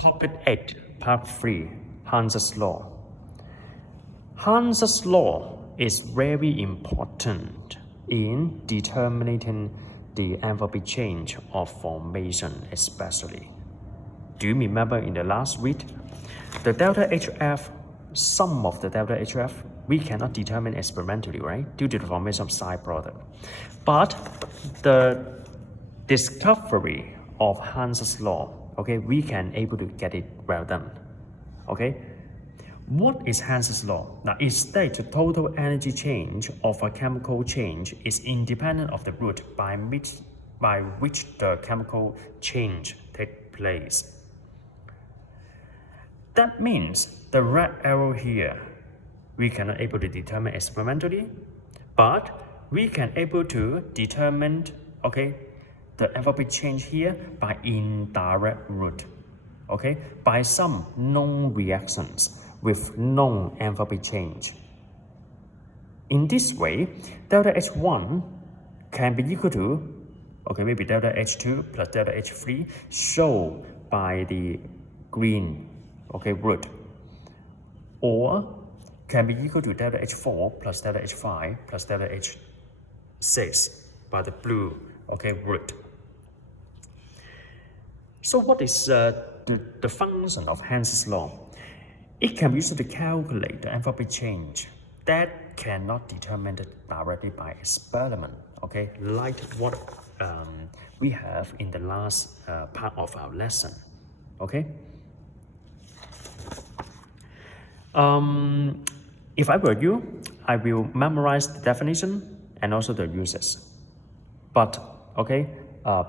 Topic 8, Part 3, Hansen's Law. Hansen's Law is very important in determining the enthalpy change of formation especially. Do you remember in the last week? The delta HF, sum of the delta HF, we cannot determine experimentally, right? Due to the formation of side product. But the discovery of Hansen's Law, okay, we can able to get it well done, okay? What is Hansen's Law? Now, it states the total energy change of a chemical change is independent of the route by which the chemical change takes place. That means the red arrow here, we cannot able to determine experimentally, but we can able to determine, okay, the enthalpy change here by indirect route, okay, by some known reactions with known enthalpy change. In this way, delta H1 can be equal to, okay, maybe delta H2 plus delta H3 shown by the green, okay, route, or can be equal to delta H4 plus delta H5 plus delta H6 by the blue, okay, route. So what is the function of Hansen's Law? It can be used to calculate the enthalpy change that cannot determine it directly by experiment, okay, like what we have in the last part of our lesson, okay? If I were you, I will memorize the definition and also the uses. But, okay,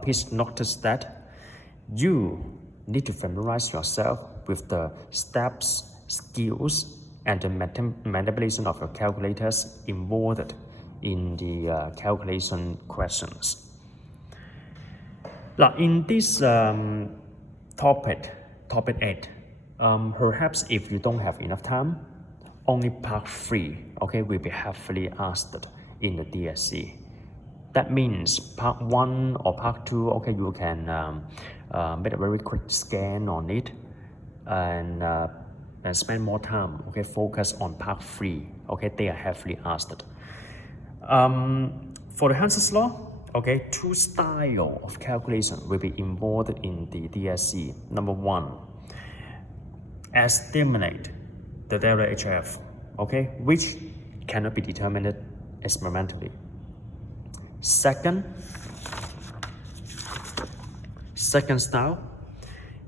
please notice that you need to familiarize yourself with the steps, skills, and the manipulation of your calculators involved in the calculation questions. Now, in this topic 8, perhaps if you don't have enough time, only part 3, okay, will be heavily asked in the DSC. That means part 1 or part 2, okay, you can make a very quick scan on it and spend more time, okay, focus on part 3, okay, they are heavily asked. For the Hansen's Law, okay, 2 styles of calculation will be involved in the DSC. Number 1, estimate the delta HF, okay, which cannot be determined experimentally. Second style,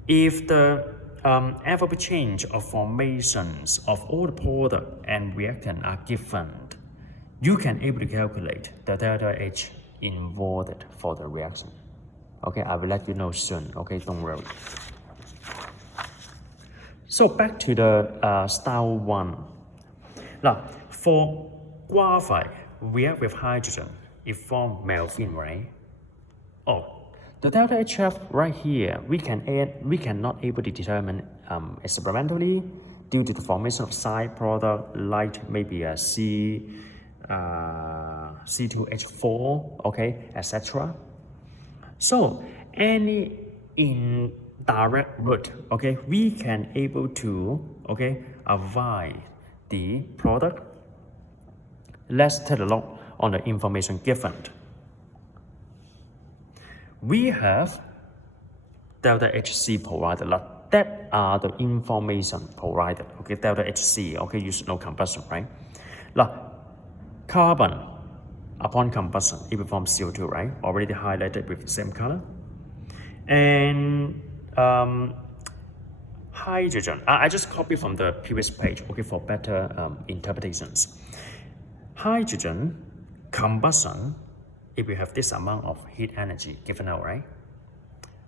if the enthalpy change of formations of all the product and reactant are given, you can able to calculate the delta H involved for the reaction. Okay, I will let you know soon. Okay, don't worry. So back to the style 1. Now, for graphite react with hydrogen, it forms melphin, right? Oh, the delta HF right here, we cannot able to determine experimentally due to the formation of side product like maybe a C2H4, okay, etc. So any indirect route, okay, we can able to, okay, avoid the product. Let's take a look on the information given. We have delta HC provided. That are the information provided. Okay, delta HC. Okay, you should know combustion, right? Now, carbon upon combustion, it will form CO2, right? Already highlighted with the same color. And hydrogen. I just copied from the previous page. Okay, for better interpretations. Hydrogen combustion, if we have this amount of heat energy given out, right?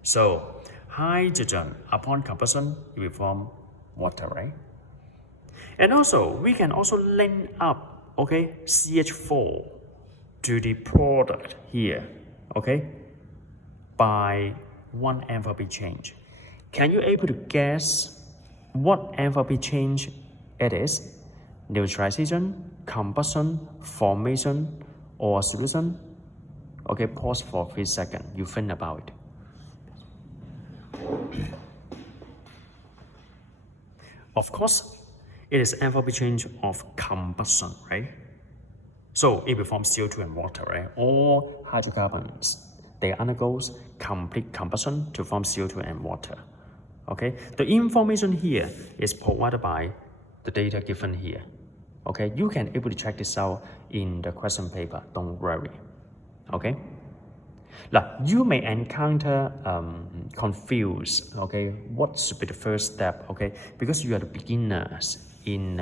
So hydrogen upon combustion, it will form water, right? And also we can also link up, okay, CH4 to the product here, okay, by one enthalpy change. Can you able to guess what enthalpy change it is? Neutralization, combustion, formation, or solution? Okay, pause for 3 seconds. You think about it. Of course, it is enthalpy change of combustion, right? So it will form CO2 and water, right? All hydrocarbons, they undergoes complete combustion to form CO2 and water. Okay, the information here is provided by the data given here. Okay, you can able to check this out in the question paper, don't worry. Okay, now you may encounter confused, okay, what should be the first step, okay, because you are the beginners in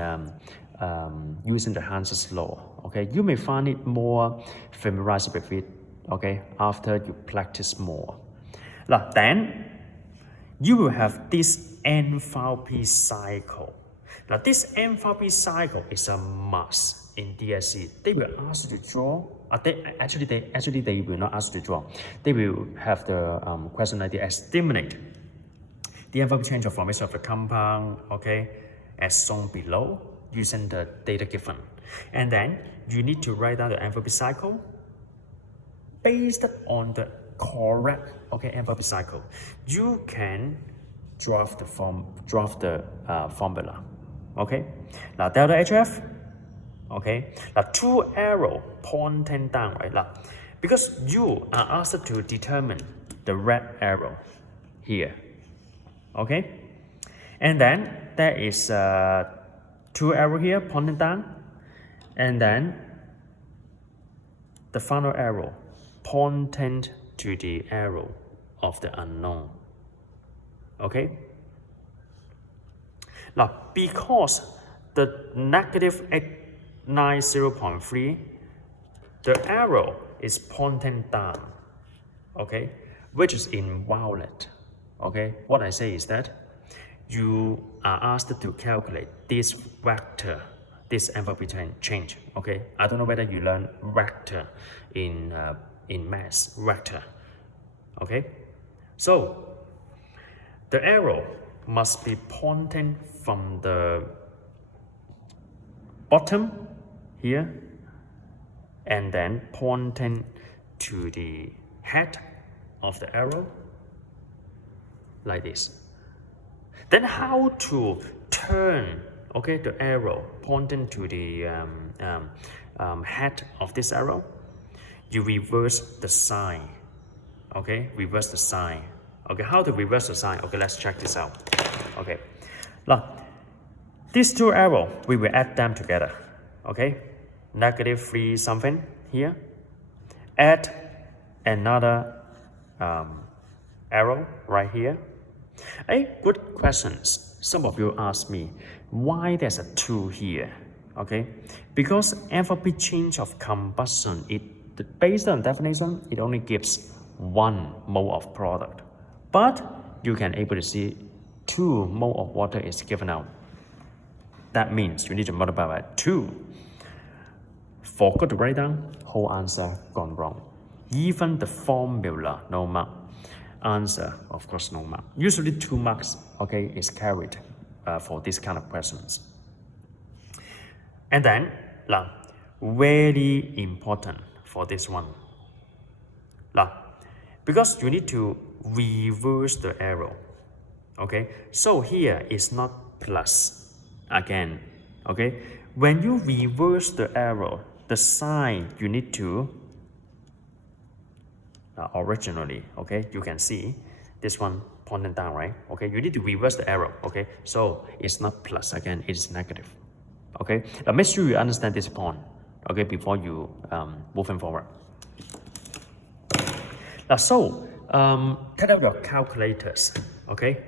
using the Hansen's law, okay, you may find it more familiarized with it, okay, after you practice more. Now then, you will have this enthalpy cycle. Now this enthalpy cycle is a must in DSE. They will ask you to draw. They will not ask you to draw. They will have the question like this: estimate the enthalpy change of formation of the compound, okay, as shown below using the data given. And then you need to write down the enthalpy cycle based on the correct, okay, enthalpy cycle. You can draft the formula. Okay, now delta HF, okay, now two arrow pointing down, right? Now, because you are asked to determine the red arrow here, okay, and then there is two arrow here pointing down, and then the final arrow pointing to the arrow of the unknown. Okay. Now, because the negative 890.3, the arrow is pointing down, okay, which is in violet. Okay, what I say is that you are asked to calculate this vector, this enthalpy change. Okay, I don't know whether you learn vector in maths, vector. Okay, so the arrow must be pointing from the bottom here and then pointing to the head of the arrow like this. Then how to turn, okay, the arrow pointing to the head of this arrow? You reverse the sign, okay, reverse the sign. Okay, how to reverse the sign? Okay, let's check this out. Okay, now these two arrows, we will add them together. Okay, -3 something here. Add another arrow right here. Hey, good questions. Some of you ask me why there's a 2 here. Okay, because enthalpy change of combustion, based on definition, it only gives 1 mole of product. But you can able to see 2 mole of water is given out. That means you need to multiply by 2. Forgot to write down, whole answer gone wrong. Even the formula, no mark. Answer, of course, no mark. Usually 2 marks, okay, is carried for this kind of questions. And then, very important for this one. Because you need to reverse the arrow. Okay, so here is not plus again. Okay, when you reverse the arrow, the sign you need to originally, okay, you can see this one pointing down, right? Okay, you need to reverse the arrow. Okay, so it's not plus again, it is negative. Okay, now make sure you understand this point, okay, before you moving forward. So take out your calculators, okay,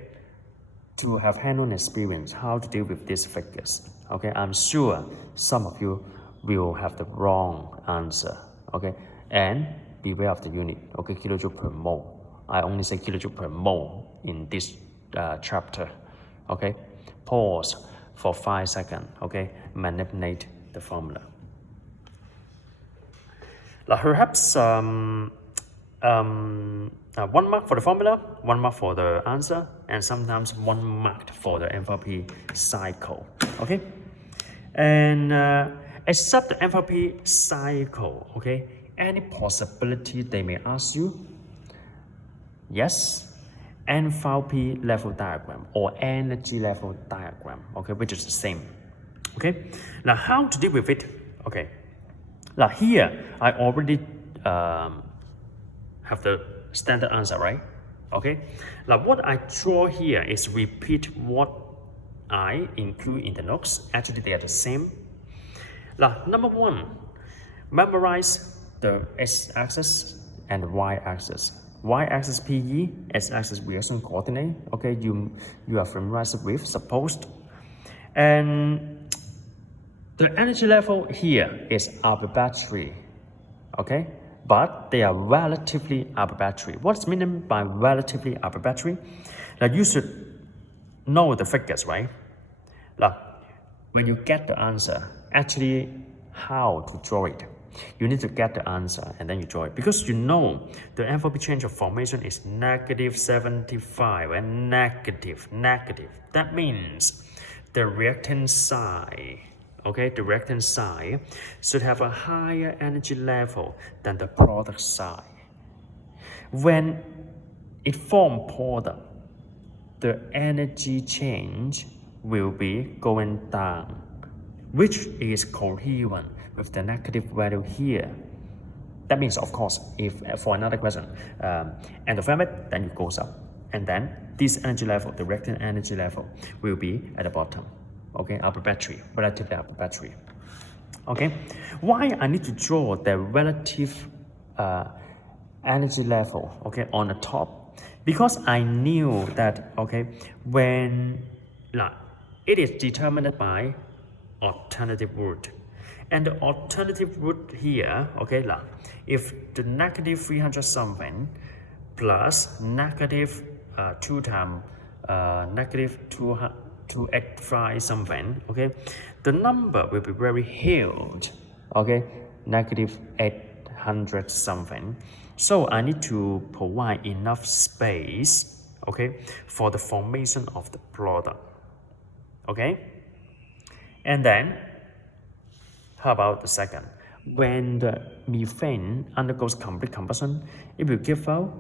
to have hands-on experience how to deal with these figures. Okay, I'm sure some of you will have the wrong answer. Okay, and beware of the unit. Okay, kilojoule per mole. I only say kilojoule per mole in this chapter. Okay, pause for 5 seconds. Okay, manipulate the formula. Perhaps 1 mark for the formula, 1 mark for the answer, and sometimes 1 mark for the enthalpy cycle. Okay, and except the enthalpy cycle, okay, any possibility they may ask you? Yes, enthalpy level diagram or energy level diagram, okay, which is the same. Okay, now how to deal with it? Okay, now here I already have the standard answer, right? Okay, now what I draw here is repeat what I include in the notes. Actually, they are the same. Now, number one, memorize the x-axis and y-axis. Y-axis PE, x-axis reaction coordinate. Okay, you are familiarized with, supposed. And the energy level here is arbitrary. Okay, but they are relatively arbitrary. What's meant by relatively arbitrary? Now you should know the figures, right? Now, when you get the answer, actually how to draw it. You need to get the answer and then you draw it, because you know the enthalpy change of formation is -75 and negative. That means the reactant side, okay, the reactant side should have a higher energy level than the product side. When it forms product, the energy change will be going down, which is coherent with the negative value here. That means, of course, if for another question, endothermic, then it goes up. And then this energy level, the reactant energy level, will be at the bottom. Okay, arbitrary, relatively arbitrary. Okay, why I need to draw the relative energy level, okay, on the top? Because I knew that, okay, when it is determined by alternative root. And the alternative root here, okay, if the negative 300 something plus negative 2 times negative 285 something, okay, the number will be very huge, okay, negative 800 something. So I need to provide enough space, okay, for the formation of the product, okay. And then how about the second? When the methane undergoes complete combustion, it will give out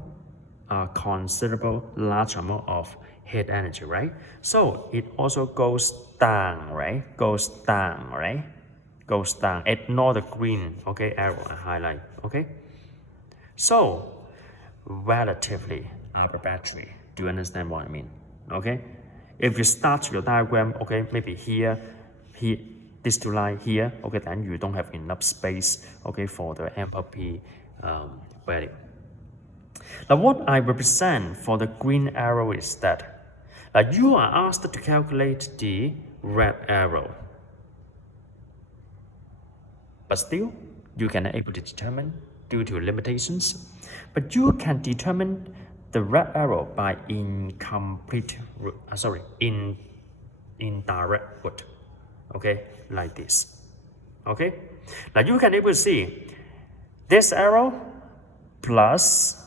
a considerable large amount of heat energy, right? So it also goes down, right? Goes down, right? Goes down. Ignore the green, okay, arrow and highlight, okay? So relatively arbitrary. Do you understand what I mean? Okay? If you start your diagram, okay, maybe here, these two lines here, okay, then you don't have enough space, okay, for the enthalpy value. Now, what I represent for the green arrow is that you are asked to calculate the red arrow, but still you cannot able to determine due to limitations. But you can determine the red arrow by indirect route. Okay, like this. Okay, now you can able to see this arrow plus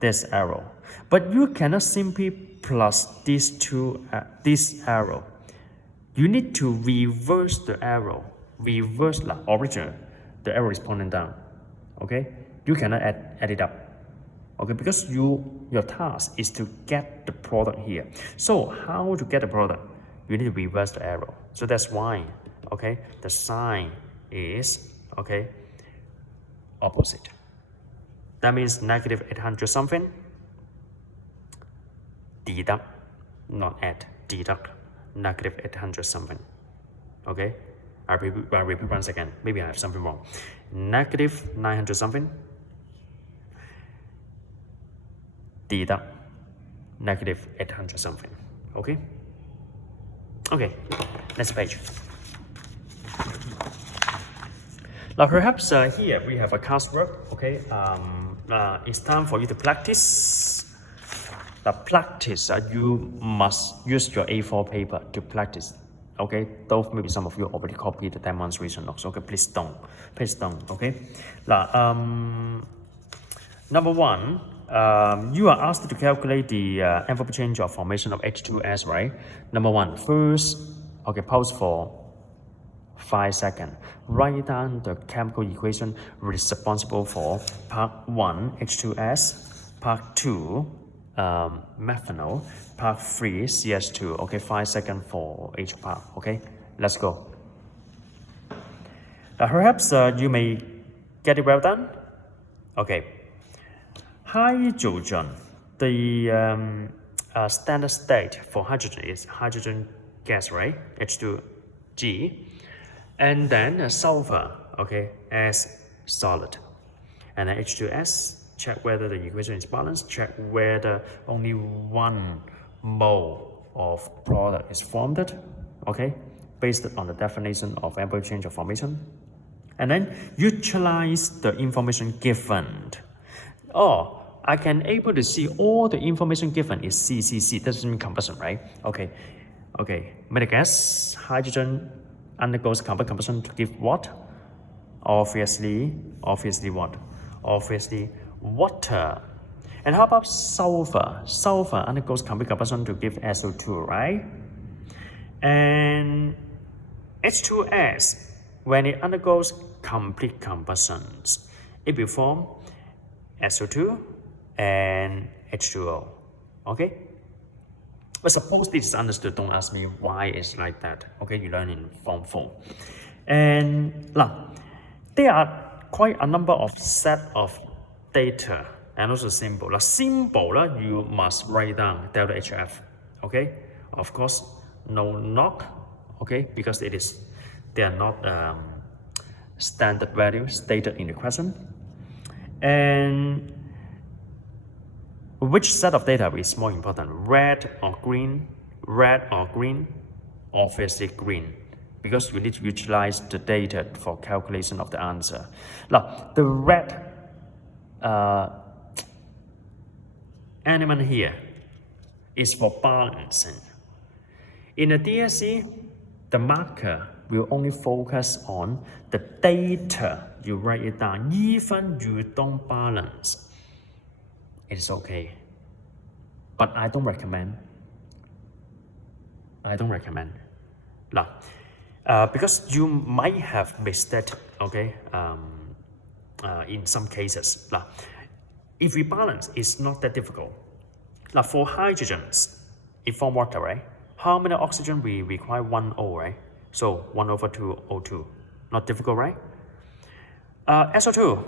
this arrow, but you cannot simply plus these two this arrow. You need to reverse the arrow. Reverse the original. The arrow is pointing down. Okay, you cannot add it up. Okay, because your task is to get the product here. So how to get the product? You need to reverse the arrow. So that's why, okay, the sign is, okay, opposite. That means negative 800 something, deduct, not add, deduct, negative 800 something. Okay, I'll repeat once again. Maybe I have something wrong. Negative 900 something, deduct, negative 800 something. Okay? Okay, next page. Now perhaps here we have a classwork, okay? It's time for you to practice. The practice, you must use your A4 paper to practice, okay? Though maybe some of you already copied the demonstration notes, okay? Please don't, okay? Now, number one, you are asked to calculate the enthalpy change of formation of H2S, right? Number one, first, okay, pause for 5 seconds. Write down the chemical equation responsible for part 1, H2S, Part 2, methanol. Part 3, CS2. Okay, 5 seconds for each part. Okay, let's go. Perhaps you may get it well done. Okay. Hydrogen. The standard state for hydrogen is hydrogen gas, right? H2G. And then sulfur, okay, as solid. And then H2S, check whether the equation is balanced, check whether only 1 mole of product is formed, okay, based on the definition of ample change of formation. And then utilize the information given. Oh, I can able to see all the information given is CCC, doesn't mean combustion, right? Okay, methane gas, hydrogen undergoes combustion to give what? Obviously what? Obviously water. And how about sulfur? Sulfur undergoes complete combustion to give SO2, right? And H2S, when it undergoes complete combustions, it will form SO2 and H2O. Okay? But suppose this is understood, don't ask me why it's like that. Okay, you learn in Form 4. And now, there are quite a number of set of data and also symbol. Symbol, you must write down delta HF. Okay? Of course, no knock. Okay? Because they are not standard value stated in the question. And which set of data is more important? Red or green? Red or green? Obviously green, because you need to utilize the data for calculation of the answer. Now, the red element here is for balancing. In a DSC, the marker will only focus on the data. You write it down. Even you don't balance, it's okay. But I don't recommend. Now, because you might have missed that, okay, in some cases. Now, if we balance, it's not that difficult. Now, for hydrogens, it form water, right? How many oxygen we require? 1 O, right? So 1/2 O2. Not difficult, right? SO2,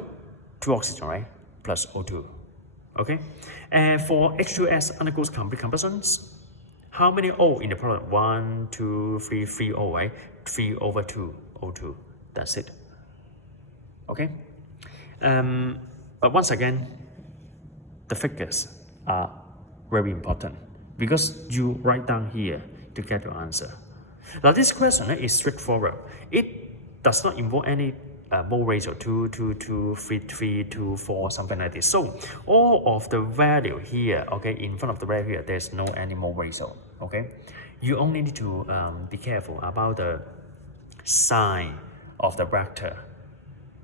2 oxygen, right? Plus O2. Okay? And for H2S undergoes complete combustions, how many O in the product? 1, 2, 3, 3 O, right? 3/2 O2. That's it. Okay? But once again, the figures are very important because you write down here to get your answer. Now this question is straightforward. It does not involve any mole ratio 2, 2, 2, 3, 3, 2, 4, something like this. So all of the value here, okay, in front of the value here, there's no any mole ratio. Okay, you only need to be careful about the sign of the vector.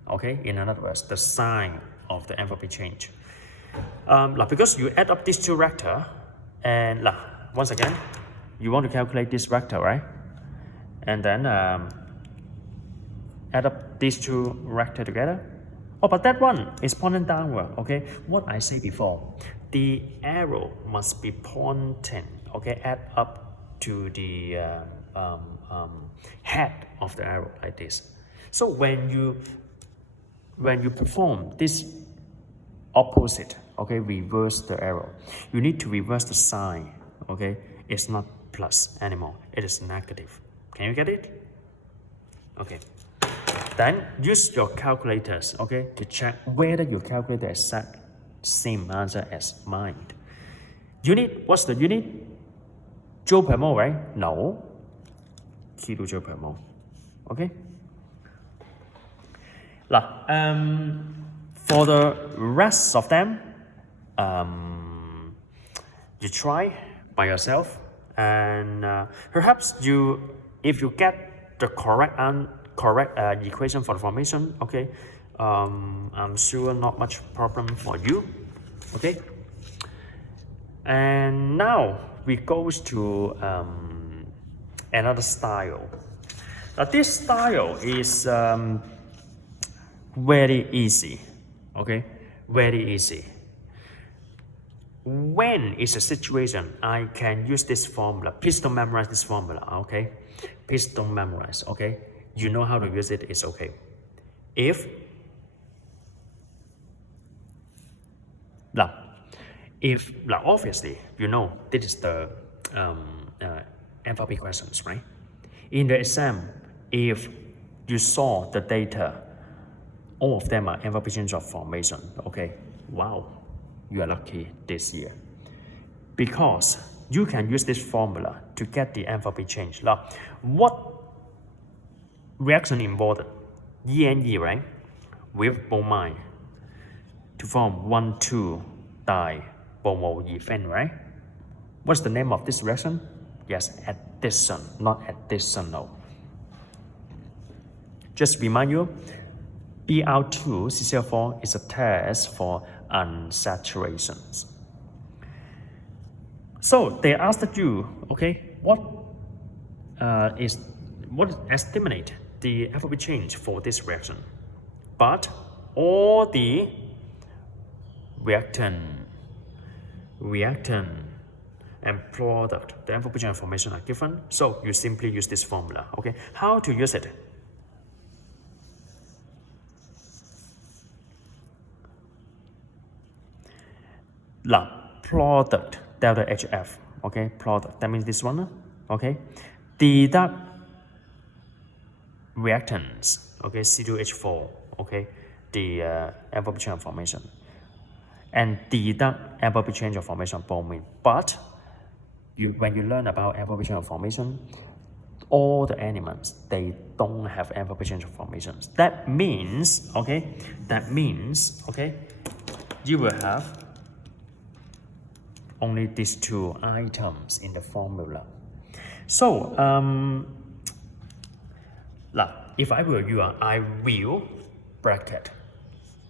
Okay, in other words, the sign of the enthalpy change. Because you add up these two vectors, and once again, you want to calculate this vector, right? And then add up these two vectors together. Oh, but that one is pointing downward, okay? What I said before, the arrow must be pointing, okay? Add up to the head of the arrow like this. So when you perform this opposite, okay, reverse the arrow, you need to reverse the sign, okay? It's not plus anymore, it is negative. Can you get it? Okay. Then use your calculators, okay, to check whether your calculator has set same answer as mine. Unit, what's the unit? Joule per mole, right? No. Kilojoule per mole. Okay. For the rest of them, you try by yourself, and perhaps if you get the correct equation for the formation, okay, I'm sure not much problem for you. Okay. And now we go to another style. Now this style is very easy. Okay, very easy. when is a situation I can use this formula. Please don't memorize this formula, okay? Please don't memorize, okay? You know how to use it, it's okay. If obviously, you know, this is the enthalpy questions, right? In the exam, if you saw the data, all of them are enthalpy change of formation, okay? Wow, you are lucky this year. Because you can use this formula to get the enthalpy change. Now, what reaction involved? E and E, right? With bromine to form 1,2-dibromoethan, right? What's the name of this reaction? Yes, addition, not additional. Just remind you, Br2 CCl4 is a test for unsaturations. So they asked you, okay, what estimate the enthalpy change for this reaction? But all the reactant and product, the enthalpy change information are given. So you simply use this formula, okay? How to use it? Product delta HF, okay? Product, that means this one, okay? Deduct reactants, okay? C2H4, okay? The enthalpy change formation. And deduct enthalpy change of formation bromine. But when you learn about enthalpy change of formation, all the elements, they don't have enthalpy change of formations. That means, okay, you will have only these two items in the formula. So, if I were you, I will bracket.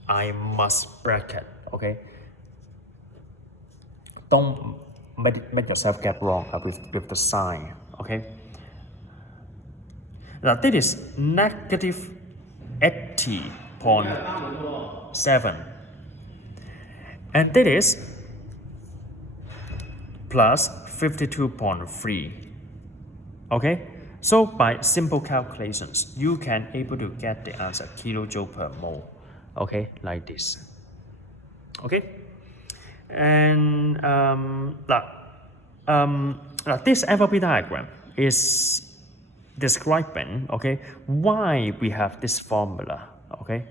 I must bracket, okay? Don't make yourself get wrong with the sign, okay? Now, this is negative 80.7. And this is plus 52.3. Okay? So by simple calculations, you can able to get the answer kilojoule per mole. Okay, like this. Okay? And this enthalpy diagram is describing, okay, why we have this formula, okay?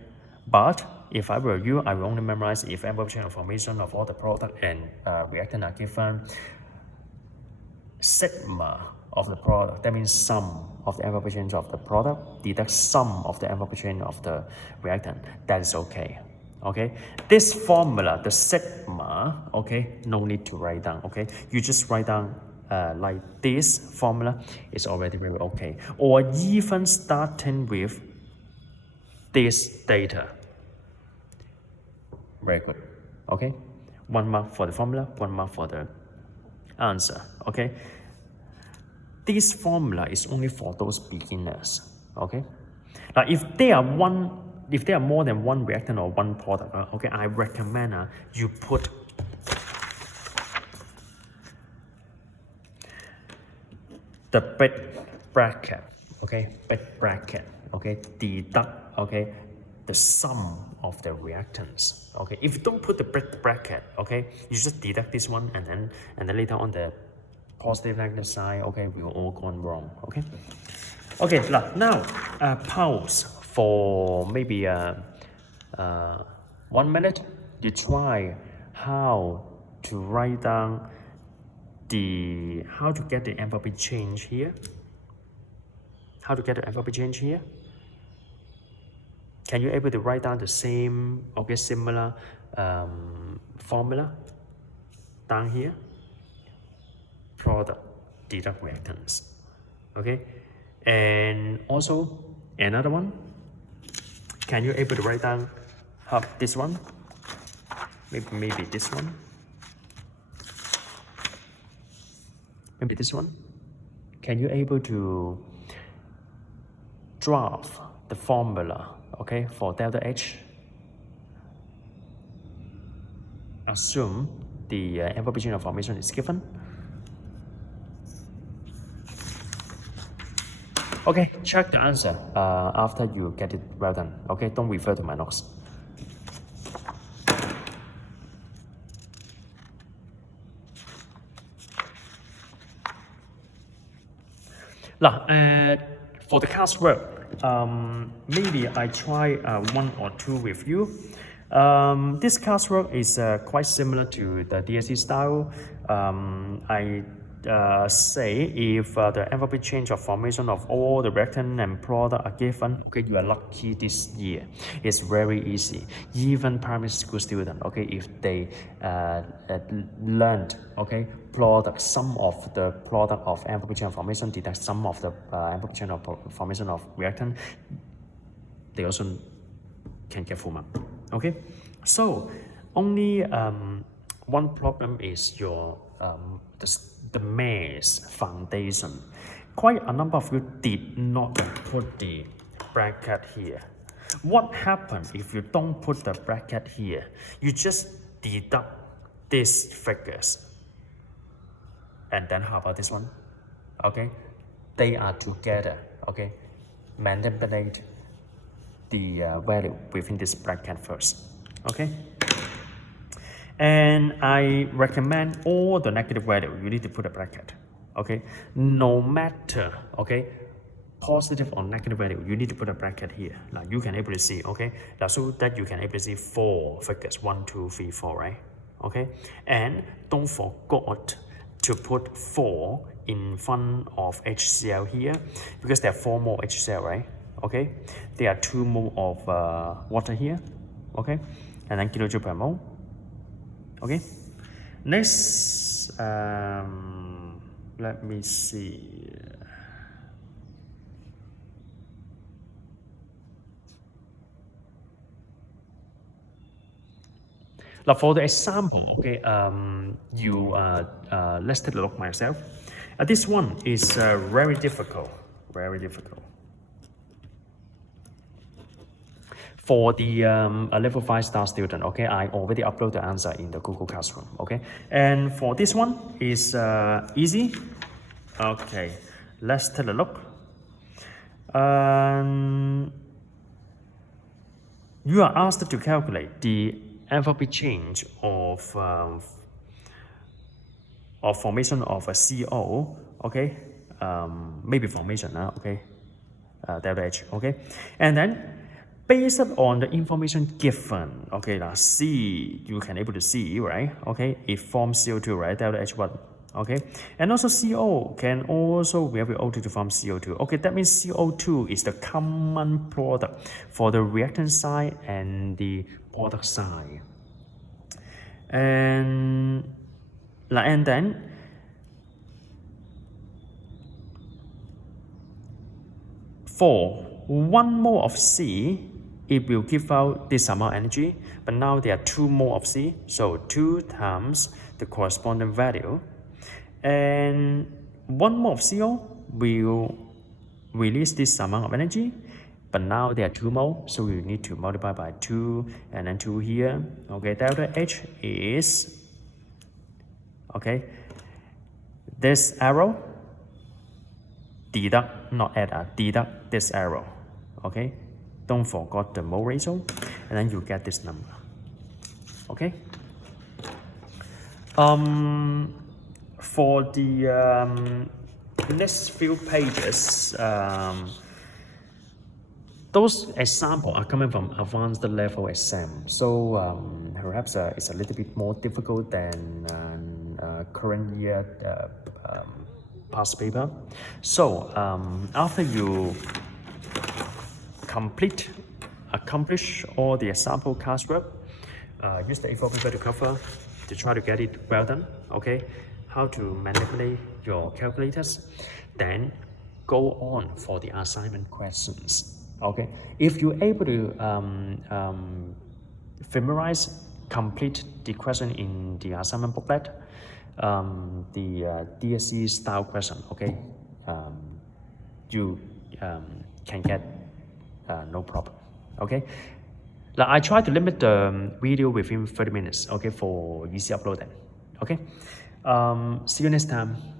But if I were you, I will only memorize if enthalpy change information of all the product and reactant are given. Sigma of the product, that means sum of the enthalpy change of the product, deduct sum of the enthalpy change of the reactant, that is okay. Okay, this formula, the sigma, okay, no need to write down, okay? You just write down like this formula is already very okay. Or even starting with this data. Very good. Okay, 1 mark for the formula, 1 mark for the answer. Okay, this formula is only for those beginners. Okay, now if there are more than one reactant or one product, okay, I recommend you put the big bracket, okay, deduct, okay, the sum of the reactants, okay. If you don't put the big bracket, okay, you just deduct this one, and then later on the positive negative side, okay, we will all gone wrong, okay. Okay, now pause for maybe 1 minute. You try how to write down how to get the enthalpy change here. Can you able to write down the same, okay, similar formula down here? Product, deduct reactants, okay? And also another one, can you able to write down this one? Maybe this one. Maybe this one. Can you able to draft the formula, okay, for delta H? Assume the envelope chain of formation is given. Okay, check the answer after you get it well done. Okay, don't refer to my notes. Now, for the classwork, maybe I try one or two with you. This classwork is quite similar to the DSE style. I say if the envelope change of formation of all the reactant and product are given, okay, you are lucky this year. It's very easy. Even primary school student, okay, if they learned, okay, product, sum of the product of envelope chain of formation, detect sum of the envelope chain of formation of reactant, they also can get full mark. Okay, so only one problem is your the mass foundation. Quite a number of you did not put the bracket here. What happens if you don't put the bracket here? You just deduct these figures. And then how about this one? Okay, they are together. Okay, manipulate the value within this bracket first. Okay, and I recommend all the negative value you need to put a bracket. Okay, no matter, okay, positive or negative value, you need to put a bracket here. Now you can able to see, okay, now so that you can able to see 4 figures, 1, 2, 3, 4, right? Okay, and don't forget to put 4 in front of HCl here, because there are 4 more HCl, right? Okay, there are 2 mole of water here, okay, and then kilojoule per mole. Okay, next, let me see. Now for the example, okay, let's take a look myself. This one is very difficult, very difficult. For the level 5 star student, okay, I already uploaded the answer in the Google Classroom, okay. And for this one is easy. Okay, let's take a look. You are asked to calculate the enthalpy change of formation of a CO, okay, maybe formation, okay, delta H, okay, and then based on the information given, okay, now C, you can able to see, right, okay, it forms CO2, right, delta H1, okay, and also CO can also react O2 to form CO2, okay, that means CO2 is the common product for the reactant side and the product side. And then for 1 mole of C, it will give out this amount of energy, but now there are 2 mole of C, so 2 times the corresponding value, and 1 mole of CO will release this amount of energy, but now there are 2 mole, so you need to multiply by 2 and then 2 here. Okay, delta H is, okay, this arrow, deduct, not add, deduct this arrow. Okay, don't forget the mole ratio, and then you get this number. Okay. For the next few pages, those examples are coming from advanced level exam, so perhaps it's a little bit more difficult than current year past paper. So after you accomplish all the example classwork, use the A4 paper to cover to try to get it well done. Okay, how to manipulate your calculators, then go on for the assignment questions. Okay, if you're able to complete the question in the assignment booklet, the DSE style question, okay, you can get no problem. Okay, now I try to limit the video within 30 minutes, okay, for easy uploading. Okay. See you next time.